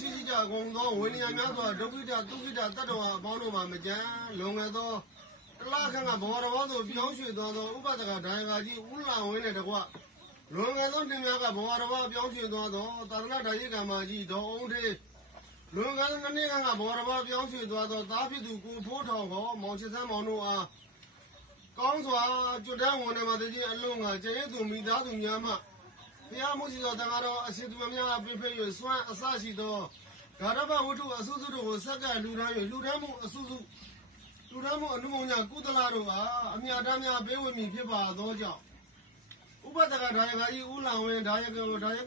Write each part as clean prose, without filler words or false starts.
ရှိရှိကြကုန်သောဝိနည်းများစွာဒုက္ခိတသုခိတတတ္တဝါအပေါင်းတို့မှာမကြမ်းလုံငယ်သောတလခန့်ကဘောရဘောသို့ပြောင်းရွှေ့သွားသောဥပဒကဒိုင်ကာကြီးဦးလာဝင်းနဲ့တကွလွန်ငယ်သောတင်များကဘောရဘောပြောင်းရွှေ့သွားသောသာသနာ့ဓာယိကံမကြီးဒေါ်အောင်ထေးလွန်ငယ်သောနှစ်ကဘောရဘောပြောင်းရွှေ့သွားသောသားဖြစ်သူကိုဖိုးထောင်ဟောမောင်ချစ်စမ်းမောင်တို့အားကောင်းစွာကျွတ်တန်းဝင်နေပါသည်ချင်းအလုံးကကျေးဇူးမိသားစုများမှဘုရားမှုရှိသောတန်ခါတော်အရှင်သူများပြည့်ပြည့်၍စွမ်းအစရှိသောဂါရဘဝတ္ထုအစုစုတို့ကိုဆက်ကလူထမ်း၍လူထမ်းမှုအစုစုလူထမ်းမှုအနုမောညာကုသလာတို့အားအမြတ်တမ်းများပေးဝေမည်ဖြစ်ပါသောကြောင့်ဥပဒကဒါယကကြီးဦးလောင်ဝင်းဒါယ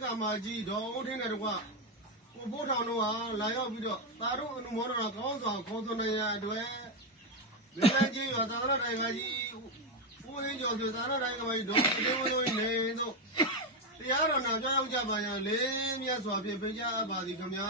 ကမာကြီးဒေါ်ဦးထင်းတဲ့တကွကိုဖိုးထောင်တို့ဟာလာရောက်ပြီးတော့သာတို့အနုမောဒနာကောင်းစွာခေါ်သွင်းရတဲ့အတွက်မြေလကြီးရောသာသနာ့ဒါယကကြီးဦးဟင်းကျော်ဆိုသာသနာ့ဒါယကမာကြီးဒေါ်ဦးထင်းတို့နေတို့တရားတော်နာကြောက်ကြပါရန်လေးမြတ်စွာဖြင့်ပေးကြပါသည်ခင်ဗျာ